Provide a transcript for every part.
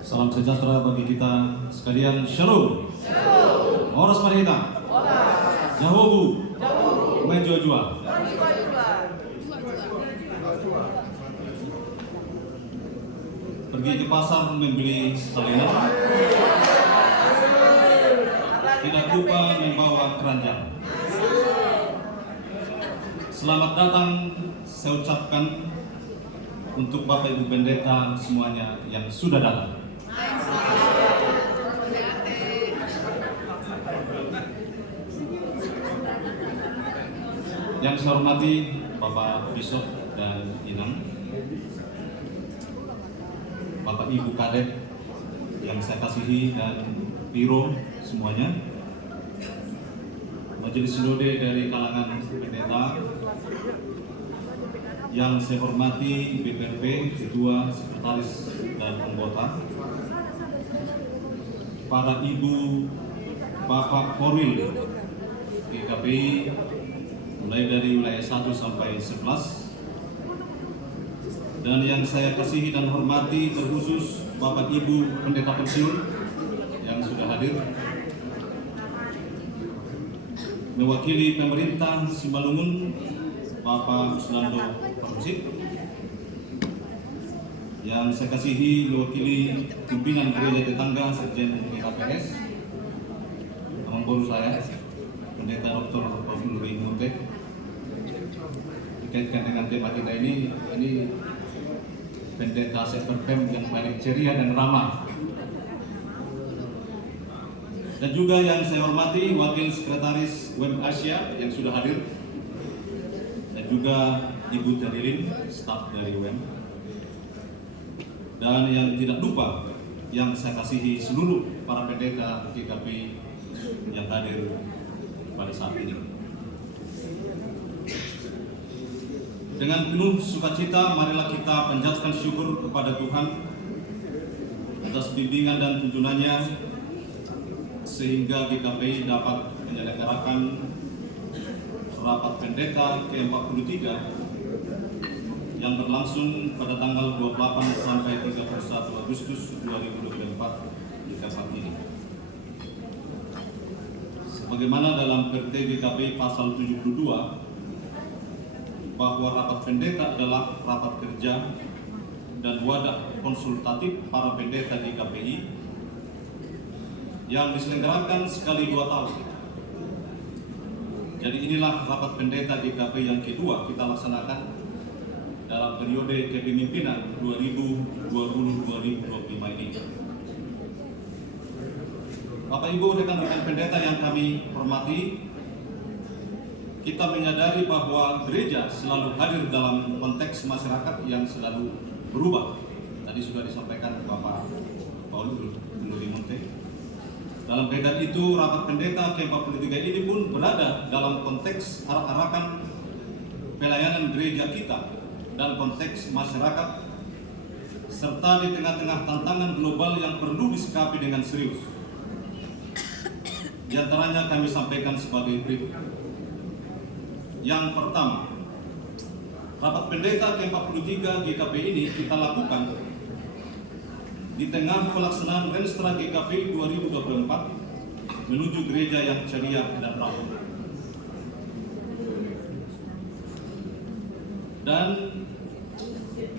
Salam sejahtera bagi kita sekalian. Shalom. Oras Marita. Jahobu. Menjua-jua. Pergi ke pasar membeli salinan. Tidak lupa membawa keranjang. Selamat datang saya ucapkan untuk Bapak Ibu Pendeta semuanya yang sudah datang. Yang saya hormati Bapak Bishop dan Inang, Bapak Ibu Kadep yang saya kasihi dan Biro semuanya, Majelis Sinode dari kalangan pendeta yang saya hormati, BPRB, Ketua, Sekretaris, dan anggota, para Ibu, Bapak Korwil, GKPI, mulai dari wilayah 1 sampai 11, dan yang saya kasihi dan hormati terkhusus Bapak Ibu Pendeta Pensiun yang sudah hadir, mewakili pemerintah Simalungun, Bapak Uslando Pamusit, yang saya kasihi mewakili pimpinan gereja tetangga Sekjen GKPS, teman baru saya, Pendeta Dr. Paul Munte. Dikaitkan dengan tema kita ini pendeta Sekperpem yang paling ceria dan ramah. Dan juga yang saya hormati Wakil Sekretaris WEM Asia yang sudah hadir, dan juga Ibu Terilin, staf dari WEM. Dan yang tidak lupa, yang saya kasihi seluruh para pendeta GKP yang hadir pada saat ini. Dengan penuh sukacita, marilah kita panjatkan syukur kepada Tuhan atas bimbingan dan tuntunannya, sehingga GKPI dapat menyelenggarakan rapat pendeta ke-43 yang berlangsung pada tanggal 28 sampai 31 Agustus 2024 di tempat ini. Sebagaimana dalam PRT GKPI pasal 72, bahwa rapat pendeta adalah rapat kerja dan wadah konsultatif para pendeta GKPI yang diselenggarakan sekali 2 tahun. Jadi inilah rapat pendeta GKPI yang kedua kita laksanakan dalam periode kepemimpinan 2020-2025 ini. Bapak Ibu rekan-rekan pendeta yang kami hormati, kita menyadari bahwa gereja selalu hadir dalam konteks masyarakat yang selalu berubah. Tadi sudah disampaikan Bapak Paul Munte. Dalam kaitan itu, rapat pendeta ke-43 ini pun berada dalam konteks arak-arakan pelayanan gereja kita dan konteks masyarakat, serta di tengah-tengah tantangan global yang perlu disikapi dengan serius. Di antaranya kami sampaikan sebagai berikut. Yang pertama, rapat pendeta ke-43 GKP ini kita lakukan di tengah pelaksanaan Renstra GKP 2024 menuju gereja yang ceria dan ramah. Dan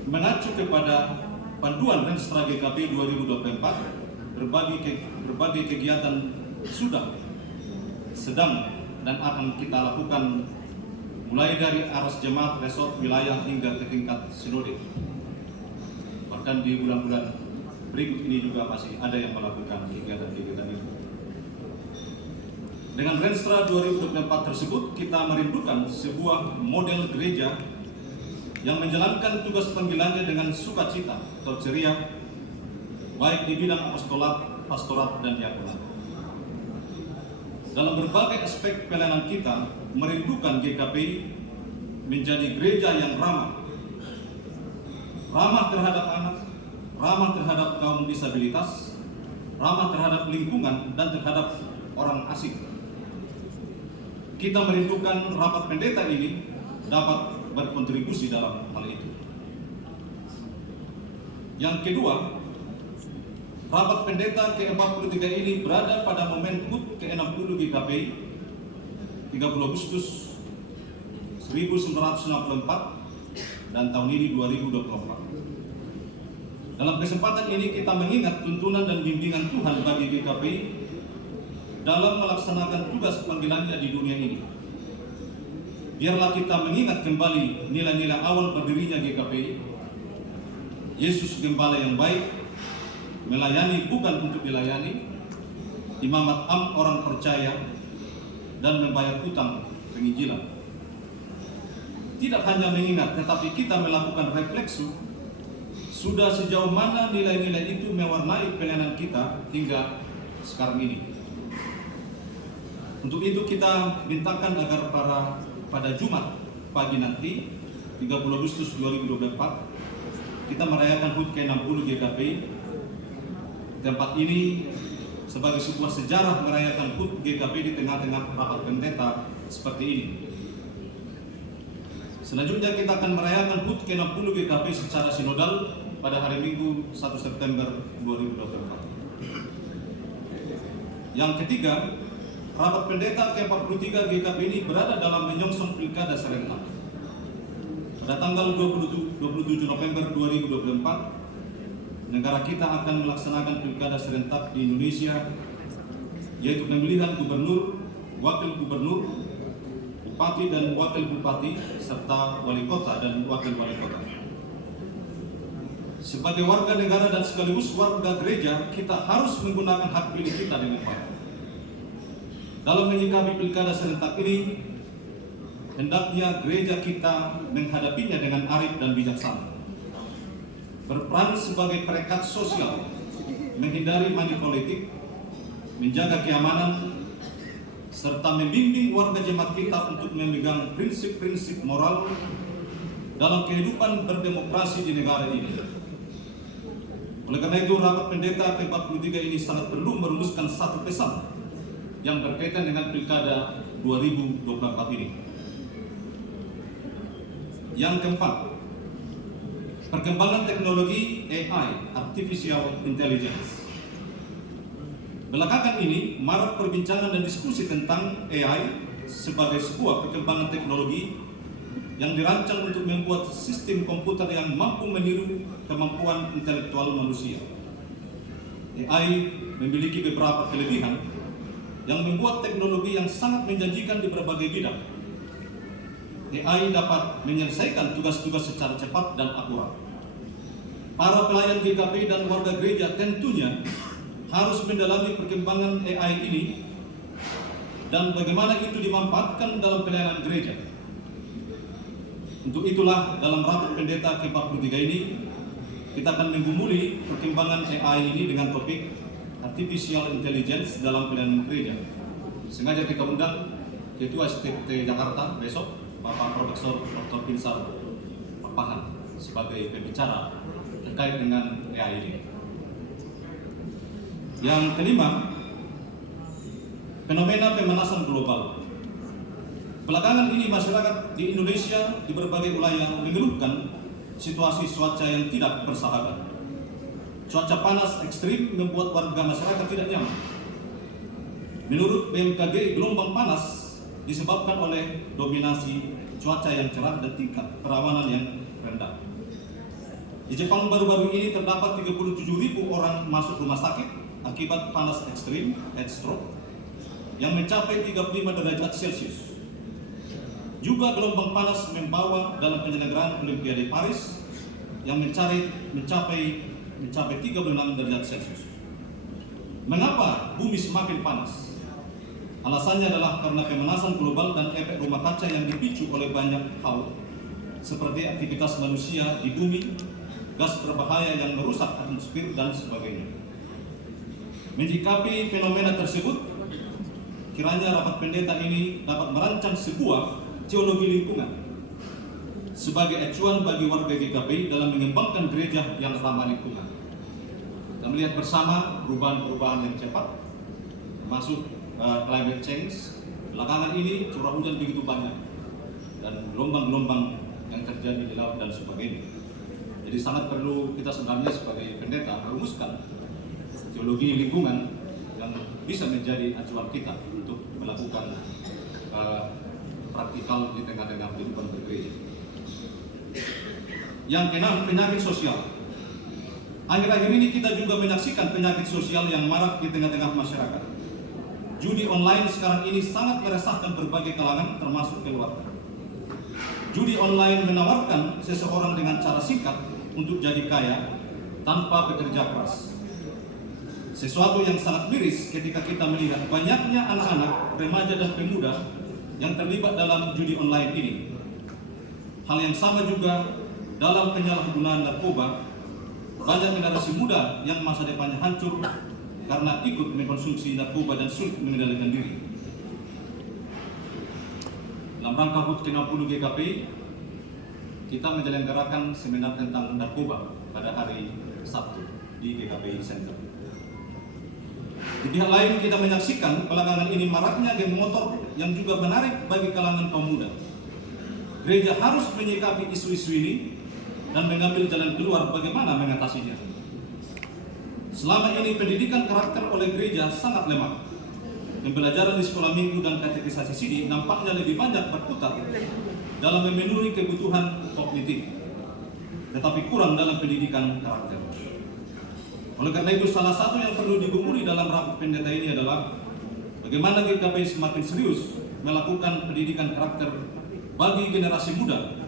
mengacu kepada panduan Renstra GKP 2024, berbagai kegiatan sudah, sedang, dan akan kita lakukan mulai dari aras jemaat, resort, wilayah hingga ke tingkat sinode. Bahkan di bulan-bulan berikut ini juga masih ada yang melakukan kegiatan-kegiatan itu. Dengan Renstra 2024 tersebut, kita merindukan sebuah model gereja yang menjalankan tugas panggilannya dengan sukacita atau ceria, baik di bidang apostolat, pastorat, dan diakonat. Dalam berbagai aspek pelayanan kita, merindukan GKPI menjadi gereja yang ramah terhadap anak, ramah terhadap kaum disabilitas, ramah terhadap lingkungan, dan terhadap orang asing. Kita merindukan rapat pendeta ini dapat berkontribusi dalam hal itu. Yang kedua, rapat pendeta ke-43 ini berada pada momen HUT ke-60 GKPI 30 Agustus 1964 dan tahun ini 2024. Dalam kesempatan ini kita mengingat tuntunan dan bimbingan Tuhan bagi GKPI dalam melaksanakan tugas panggilannya di dunia ini. Biarlah kita mengingat kembali nilai-nilai awal berdirinya GKPI. Yesus Gembala yang baik, melayani bukan untuk dilayani, imamat orang percaya, dan membayar hutang penginjilan. Tidak hanya mengingat, tetapi kita melakukan refleksi sudah sejauh mana nilai-nilai itu mewarnai pelayanan kita hingga sekarang ini. Untuk itu kita mintakan agar pada Jumat pagi nanti 30 Agustus 2024 kita merayakan HUT ke-60 GKPI. Tempat ini sebagai sebuah sejarah merayakan HUT GKPI di tengah-tengah rapat pendeta seperti ini. Selanjutnya kita akan merayakan HUT ke-60 GKPI secara sinodal pada hari Minggu 1 September 2024. Yang ketiga, rapat pendeta ke-43 GKPI ini berada dalam menyongsong pilkada serentak. Pada tanggal 27 November 2024, negara kita akan melaksanakan pilkada serentak di Indonesia, yaitu pemilihan gubernur, wakil gubernur, bupati dan wakil bupati, serta wali kota dan wakil wali kota. Sebagai warga negara dan sekaligus warga gereja, kita harus menggunakan hak pilih kita dengan baik. Dalam menyikapi pilkada serentak ini, hendaknya gereja kita menghadapinya dengan arif dan bijaksana, berperan sebagai perekat sosial, menghindari money politik, menjaga keamanan, serta membimbing warga jemaat kita untuk memegang prinsip-prinsip moral dalam kehidupan berdemokrasi di negara ini. Oleh karena itu, rapat pendeta ke-43 ini sangat perlu merumuskan satu pesan yang berkaitan dengan pilkada 2024 ini. Yang keempat, perkembangan teknologi AI, Artificial Intelligence. Belakangan ini, marak perbincangan dan diskusi tentang AI sebagai sebuah perkembangan teknologi yang dirancang untuk membuat sistem komputer yang mampu meniru kemampuan intelektual manusia. AI memiliki beberapa kelebihan yang membuat teknologi yang sangat menjanjikan di berbagai bidang. AI dapat menyelesaikan tugas-tugas secara cepat dan akurat. Para pelayan GKPI dan warga gereja tentunya harus mendalami perkembangan AI ini dan bagaimana itu dimanfaatkan dalam pelayanan gereja. Untuk itulah dalam rapat pendeta ke-43 ini kita akan menggumuli perkembangan AI ini dengan topik Artificial Intelligence dalam pelayanan gereja. Sengaja kita undang Ketua STT Jakarta besok, Bapak Profesor Dr. Pinsar Papahan sebagai pembicara terkait dengan AI ini. Yang kelima, fenomena pemanasan global. Belakangan ini masyarakat di Indonesia di berbagai wilayah mengeluhkan situasi cuaca yang tidak bersahabat. Cuaca panas ekstrim membuat warga masyarakat tidak nyaman. Menurut BMKG, gelombang panas disebabkan oleh dominasi cuaca yang cerah dan tingkat kerawanan yang rendah. Di Jepang baru-baru ini terdapat 37.000 orang masuk rumah sakit akibat panas ekstrim, heat stroke, yang mencapai 35 derajat Celcius. Juga gelombang panas membawa dalam penyelenggaraan Olimpiade Paris yang mencapai 36 derajat Celcius. Mengapa bumi semakin panas? Alasannya adalah karena pemanasan global dan efek rumah kaca yang dipicu oleh banyak hal, seperti aktivitas manusia di bumi, gas berbahaya yang merusak atmosfer, dan sebagainya. Menyikapi fenomena tersebut, kiranya rapat pendeta ini dapat merancang sebuah teologi lingkungan sebagai acuan bagi warga GKPI dalam mengembangkan gereja yang ramah lingkungan. Kita melihat bersama perubahan-perubahan yang cepat, termasuk climate change. Belakangan ini curah hujan begitu banyak dan gelombang-gelombang yang terjadi di laut dan sebagainya. Jadi sangat perlu kita sebenarnya sebagai pendeta merumuskan teologi lingkungan yang bisa menjadi acuan kita untuk melakukan praktikal di tengah-tengah kehidupan bergereja. Yang keenam, penyakit sosial. Akhir-akhir ini kita juga menyaksikan penyakit sosial yang marak di tengah-tengah masyarakat. Judi online sekarang ini sangat meresahkan berbagai kalangan termasuk keluarga. Judi online menawarkan seseorang dengan cara singkat untuk jadi kaya tanpa bekerja keras. Sesuatu yang sangat miris ketika kita melihat banyaknya anak-anak, remaja dan pemuda yang terlibat dalam judi online ini. Hal yang sama juga dalam penyalahgunaan narkoba. Banyak generasi muda yang masa depannya hancur karena ikut mengkonsumsi narkoba dan sulit mengendalikan diri. Dalam rangka HUT ke-60 GKPI, kita menyelenggarakan seminar tentang narkoba pada hari Sabtu di GKPI Center. Di pihak lain, kita menyaksikan belakangan ini maraknya geng motor yang juga menarik bagi kalangan kaum muda. Gereja harus menyikapi isu-isu ini dan mengambil jalan keluar bagaimana mengatasinya. Selama ini pendidikan karakter oleh gereja sangat lemah. Pembelajaran di sekolah minggu dan katekisasi sidi nampaknya lebih banyak berputar dalam memenuhi kebutuhan kognitif, tetapi kurang dalam pendidikan karakter. Oleh karena itu, salah satu yang perlu digumuli dalam rapat pendeta ini adalah bagaimana GKPI semakin serius melakukan pendidikan karakter bagi generasi muda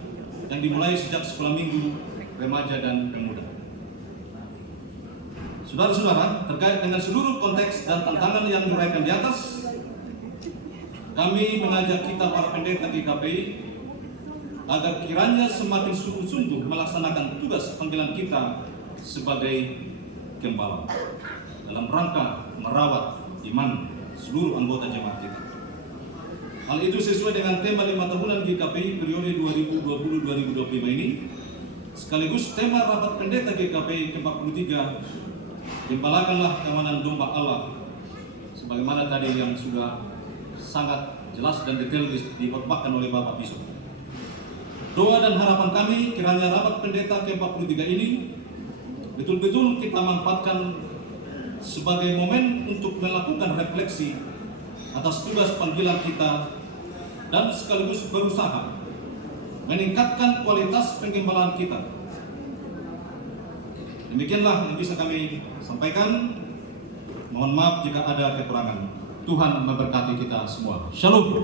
yang dimulai sejak sekolah minggu, remaja dan pemuda. Saudara-saudara, terkait dengan seluruh konteks dan tantangan yang diuraikan di atas, kami mengajak kita para pendeta GKPI agar kiranya semakin sungguh-sungguh melaksanakan tugas panggilan kita sebagai gembala dalam rangka merawat iman seluruh anggota jemaat kita. Hal itu sesuai dengan tema 5 tahunan GKPI periode 2020-2025 ini, sekaligus tema rapat pendeta GKPI ke-43, gembalakanlah kawanan domba Allah, sebagaimana tadi yang sudah sangat jelas dan detail dikhotbahkan oleh Bapak Bishop. Doa dan harapan kami kiranya rapat pendeta ke-43 ini betul-betul kita manfaatkan sebagai momen untuk melakukan refleksi atas tugas panggilan kita dan sekaligus berusaha meningkatkan kualitas penggembalaan kita. Demikianlah yang bisa kami sampaikan. Mohon maaf jika ada kekurangan. Tuhan memberkati kita semua. Shalom.